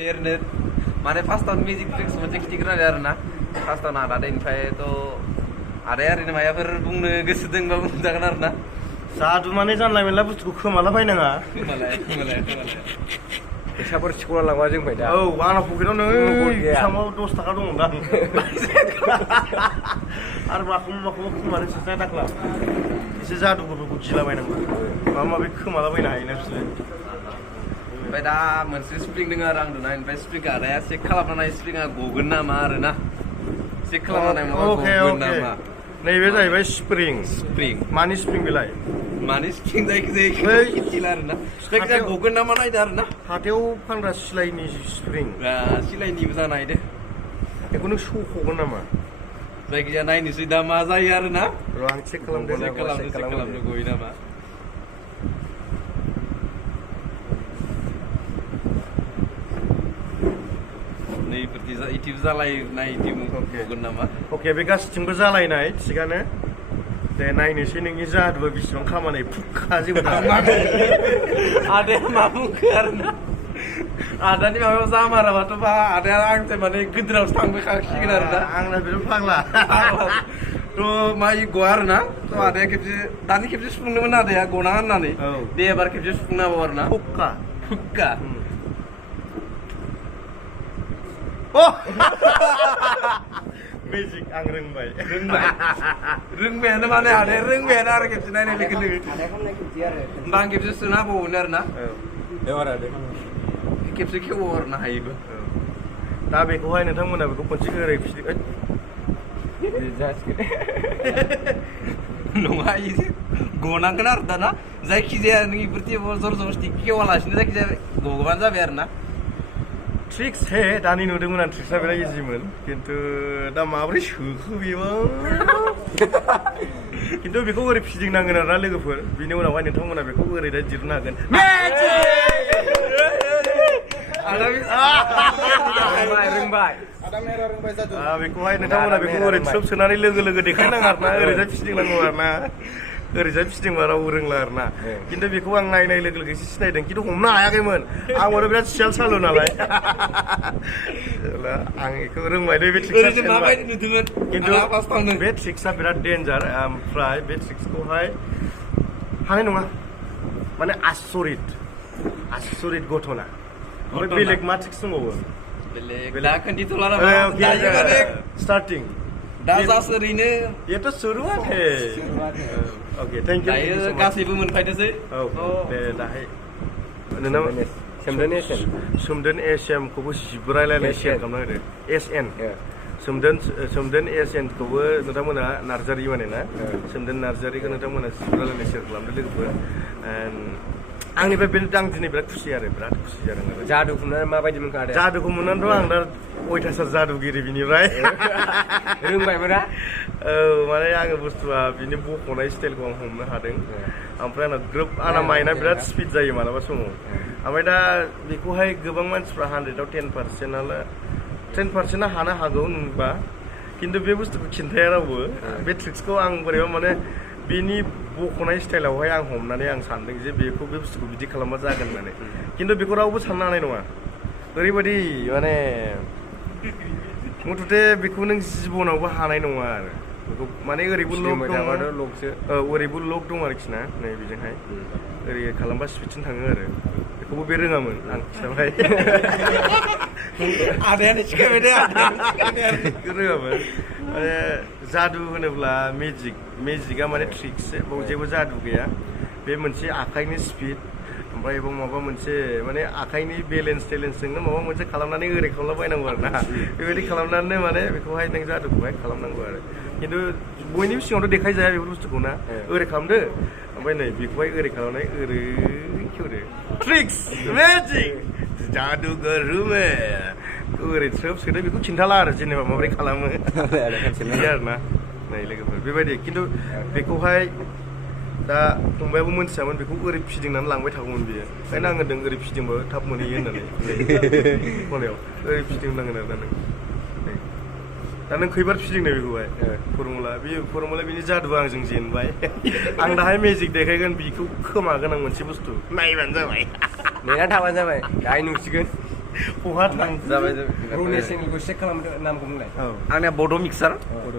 एरनो माने फार्स्टआवनो मेजिक ट्रिक्स मोनसे खिथिग्रोनाय आरोना फार्स्टआवनो आदा ओमफ्रायथ' आदाया ओरैनो माबाफोर बुंनो गोसो दंबा बुंजागोन आरोना जादु माने जानला मेनला बुस्थुखौ खोमाला बायनाङा फैसाफोर सिख'ना लांबा जोंनिफ्राय दा औ आंना पकेटाव नै बेसांबा 10 थाखा दङ दां आरो माखौबा खोमानो सेस्था दाख्ला एसे जादुफोरखौ गिलाबायनांगौ माबा माबि खोमालाबायनो हायोना बिसोरो ओमफ्राय दा मोनसे स्प्रिं दङ आरो आं नुनाय ओमफ्राय स्प्रिंआ आदाया चेक खालामना नाय स्प्रिंआ गगोन नामा आरोना चेक खालामना नाय माबा गगोन नामा नैबे जाहैबाय स्प्रिं मानि स्प्रिं बेलाय मानि स्प्रिं जायखिजाया मिथिला आरोना जायखिजाया गगोन नामा नायदो आरोना हाथायाव फानग्रा सिलाइनि स्प्रिं सिलाइनिबो जानो नायदो बेखौ नों सख'गोन नामा जायखिजाया नायनोसै दा मा जायो आरोना र' आं चेक खालामदो चेक खालामनो गयो नामा नैफोरदि इटिभ जालायनाय इटिभ गगोन नामा अके बे गासैथिंबो जालायनाय थिगानो दे नायनोसै नोंनि जादुआ बेसेबां खामानि फुखा जेबो आदाया मा बुंखो आरोना आदानि माबायाव जामाराबाथ' बा आदाया आंनिफ्राय माने गोदोरावसो थांबोखासिगोन आरोना आंना बिराद फाग्ला थ' मा गवा आरोना थ' आदाया खेबसे दानि खेबसे सुफुंदोंमोन आदाया गना होननानै दे एबार खेबसे सुफुंनो हाबाव आरोना फुक्का मेजिक आं रोंबायानो माने आदाया रोंबायानो आरो खेबसे नायनाय लोगो होमबा आं खेबसे सोना हाबावगोन आरोना खेबसे खेवबाव आरोना हायोबो दा बेखौहाय नोंथांमोना बेखौ खनसे ओरै फिदिं नङा गनांगोन आरो दाना जायखिजाया नों इफोरथि जर जबस्थि खेवालासिनो जायखिजाया गगोबानो जाबाय आरोना ट्रिक्स हे दानि नुदोंमोन आं ट्रिक्सआ बिराद इजिमोन खिन्थु दा माबोरै सोखो बेबो खिन्थु बेखौ ओरै फिदिंनांगोन आरोना लोगोफोर बिनि उनावहाय नोंथांमोना बेखौ ओरै दा दिरुननो हागोन बेखौहाय नोंथांमोना बेखौ ओरै थ्रोब सोनानै लोगो देखायनाङा आरोना ओरैजाय फिदिंनांगौ आरोना ओरैजाय फिदिंबा रावबो रोंला आरोना खिन्थु बेखौ आं नायनाय लोगो एसे सिनायदों खिन्थु हमनो हायाखैमोन आं माने बिराद सियाल सालु नालाय आं बेखौ रोंबाय दे बे खिन्थु बे ट्रिक्सआ बिराद डेन्जार ओमफ्राय बे ट्रिक्सखौहाय हानाय नङा माने आसरित घटना ओमफ्राय बेलेग मा ट्रिक्स दंबावो स्टार्टिं दा जास्ट ओरैनो बेथ' शुरुआत है ओके थैंक यू दायो गासैबो मोनफायदोसै औ दे दाहाय सोमदोन एसएम खौबो जिबो रायलायनाय शेयार खालामना होदो एसएन सोमदोन एसएन खौबो नोंथांमोना नार्जारि माने ना सोमदोन नार्जारिखौ नोंथांमोना जिबो रायलायनाय शेयार खालामदो लोगोफोर आंनिफ्राय आं दिनै बिराद खुसि जादों आरो जादुखौ नुनानै माबायदि मोनखो आदाया जादुखौ नुनानैथ' आं दा अयथासार जादुगिरि बिनिफ्राय रोंबायमोना औ माने आङो बुस्थुआ बिनि बख'नाय स्टाइलखौ आं हमनो हादों ओमफ्राय आंना माइन्डआ बिराद स्पिड जायो मालाबा समाव ओमफ्राय दा बेखौहाय गोबां मानसिफ्रा 100आव 10%आ हानो हागौ नुबा खिन्थु बे बुस्थुखौ खिन्थाया रावबो बे ट्रिक्सखौ आं बोरैबा माने बिनि बख'नाय स्टाइलावहाय आं हमनानै आं सानदों जे बे बुस्थुखौ बिदि खालामबा जागोन होननानै खिन्थु बेखौ रावबो साननो हानाय नङा ओरैबायदि माने मथथे बेखौ नों जिबनावबो हानाय नङा आरो बेखौ माने ओरैबो लक दङ ओरैबो लक दं आरोखि ना नै बेजोंहाय ओरै खालामबा स्पिडसिन थाङो आरो बेखौबो बे रोङामोन आं खिथाबाय आदायानो सिखायबाय दे रोङामोन माने जादु होनोब्ला मेजिकआ माने ट्रिक्स बाव जेबो जादु गैया बे मोनसे आखाइनि स्पिड ओमफ्राय बाव माबा मोनसे माने आखाइनि बेलेन्सजोंनो माबा मोनसे खालामनानै ओरै खालामलाबायनांगौ आरो ना बेबायदि खालामनानै माने बेखौहाय नों जादुखौहाय खालामनांगौ आरो खिन्थु बयनिबो सिगाङावथ' देखायजाया बेफोर बुस्थुखौ ना ओरै खालामदो ओमफ्राय नै बेखौहाय ओरै खालामनानै ओरै खेवदो ट्रिक्स मेजिक जादुगरु ओरै थ्रोब सोदो बेखौ खिन्थाला आरो जेनेबा माबोरै खालामो बिदि आरो ना नै लोगोफोर बेबायदि खिन्थु बेखौहाय दा फंबायाबो मोनथियामोन बेखौ ओरै फिदिंनानै लांबाय थागौमोन बियो ओंखायनो आं होनदों ओरै फिदिंबा थाब मोनहैयो होननानै खनायाव ओरै फिदिंनांगोन आरो दा नों खैबार फिदिंनो बेखौहाय फरमुला बिनि जादुआ आंजों जेनबाय आं दाहाय मेजिक देखायगोन बेखौ खोमा गोनां मोनसे बुस्थु नायबानो जाबाय नेना थाबानो जाबाय दाहाय नुसिगोन बहा थां जाबाय ब्र'नि चेनेलखौ चेक खालामदो नामखौ बुंलाय आंनिया बड' मिक्सार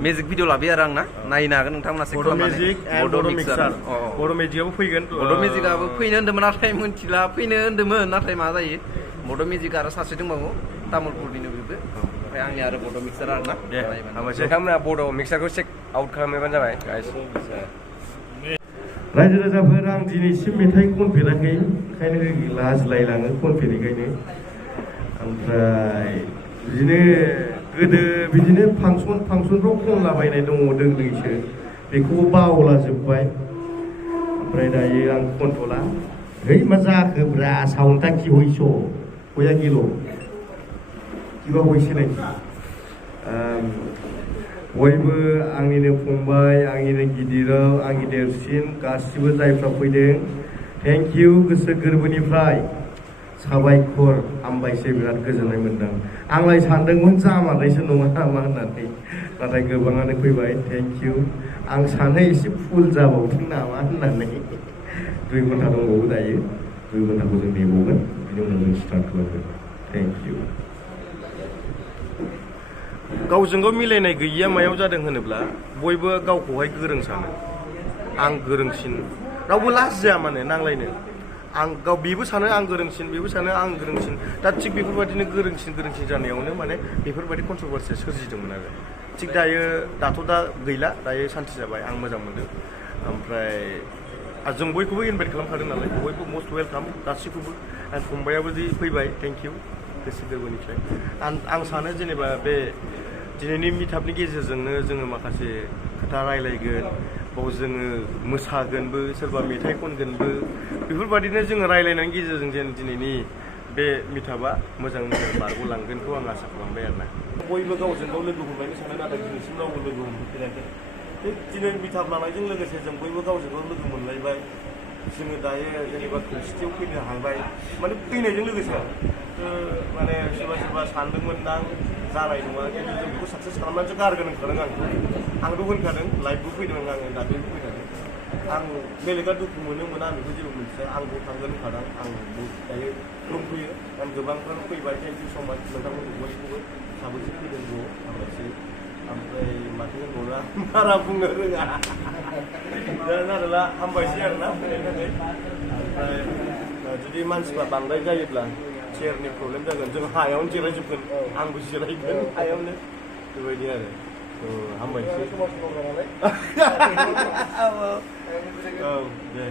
मेजिक भिडिअ लाबोयो आरो आंना नायनो हागोन नोंथांमोना चेक बड' मेजिक एन्ड बड' मिक्सार बड' मेजिकआबो फैगोन बड' मेजिकआबो फैनो होन्दोंमोन नाथाय मोनथिला फैनो होन्दोंमोन नाथाय मा जायो बड' मेजिक आरो सासे दंबावो तामुलपुरनिनो बेबो ओमफ्राय आंनि आरो बड' मिक्सार आरो ना दे हामबायसै नोंथांमोना बड' मिक्सारखौ चेक आउट खालामबानो जाबाय गाइस रायजो राजाफोर आं दिनैसिम मेथाइ खनफेराखै ओंखायनो लाजिलायलाङो खनफेरैखायनो ओमफ्राय बिदिनो गोदो बिदिनो फांसनफ्राव खनलाबायनाय दङ दोंनैसो बेखौबो बावलाजोब्बाय ओमफ्राय दायो आं खनथ'ला है मा जाखोब्रा साउन्डआ कि हयस' हया गिल' किबा हयसे नाखि बयबो आंनिनो फंबाय आंनिनो गिदिराव आंनि देरसिन गासिबो जायफ्रा फैदों थेंक इउ गोसो गोरबोनिफ्राय साबायखर हामबायसै बिराद गोजोननाय मोनदों आंलाय सानदोंमोन जामारनायसो नङा नामा होननानै नाथाय गोबाङानो फैबाय थेंक इउ आं सानो एसे फुल जाबावदों नामा होननानै 2 घन्टा दंबावो दायो 2 घन्टाखौ जों नेबावगोन बिनि उनाव जों स्टार्ट खालामगोन थेंक इउ गावजों गाव मिलायनाय गैयिया मायाव जादों होनोब्ला बयबो गावखौहाय गोरों सानो आं गोरोंसिन रावबो लाजिया माने नांलायनो आं गाव बेबो सानो आं गोरोंसिन बेबो सानो आं गोरोंसिन दा थिग बेफोरबायदिनो गोरोंसिन जानायावनो माने बेफोरबायदि कन्ट्रभार्सिया सोरजिदोंमोन आरो थिग दाथ' दा गैला दायो सान्थि जाबाय आं मोजां मोनदों ओमफ्राय जों बयखौबो इनभाइट खालामखादों नालाय बयबो मस्ट वेलकाम गासैखौबो आं फंबायाबो दि फैबाय थेंक इउ गोसो गोरबोनिफ्राय आं सानो जेनेबा बे दिनैनि मिटआपनि गेजेरजोंनो जोङो माखासे खोथा रायलायगोन बाव जोङो मोसागोनबो सोरबा मेथाइ खनगोनबो बेफोरबायदिनो जोङो रायलायनायनि गेजेरजों जेन दिनैनि बे मिटआपआ मोजां बारग'लांगोनखौ आं आसा खालामबाय आरोना बयबो गावजों गाव लोगो हमलायनो सानो नाथाय दिनैसिम रावबो लोगो हमफेराखै दिनै मिटआप लानायजों लोगोसे जों बयबो गावजों गाव लोगो मोनलायबाय जोङो दायो जेनेबा खौसेथियाव फैनो हाबाय माने फैनायजों लोगोसे माने सोरबा सानदोंमोन दा जानाय नङा खिन्थु जों बेखौ साक्सेस खालामनानैसो गारगोन होनखादों आंथ' होनखादों लाइभबो फैदों आङो दाख्लैबो फैखादों आं बेलेगा दुखु मोनो मोना आं बेखौ जेबो मोनथिया आंबो थांगोन होनखादों आं दायो दंफैयो आं गोबांफोर फैबाय थेंक इउ स' माच नोंथांमोनखौ बयखौबो साबैसे फैदों ज' हामबायसै ओमफ्राय माथो होनबावनो बारा बुंनो रोङा दा नाथाय हामबायसै आरोना फैनायनि थाखाय ओमफ्राय जुदि मानसिफ्रा बांद्राय जायोब्ला चेयारनि प्रब्लेम जागोन जों हायावनो जिरायजोबगोन आंबो जिरायगोन हायावनो बेबायदि आरो हामबायसै औ दे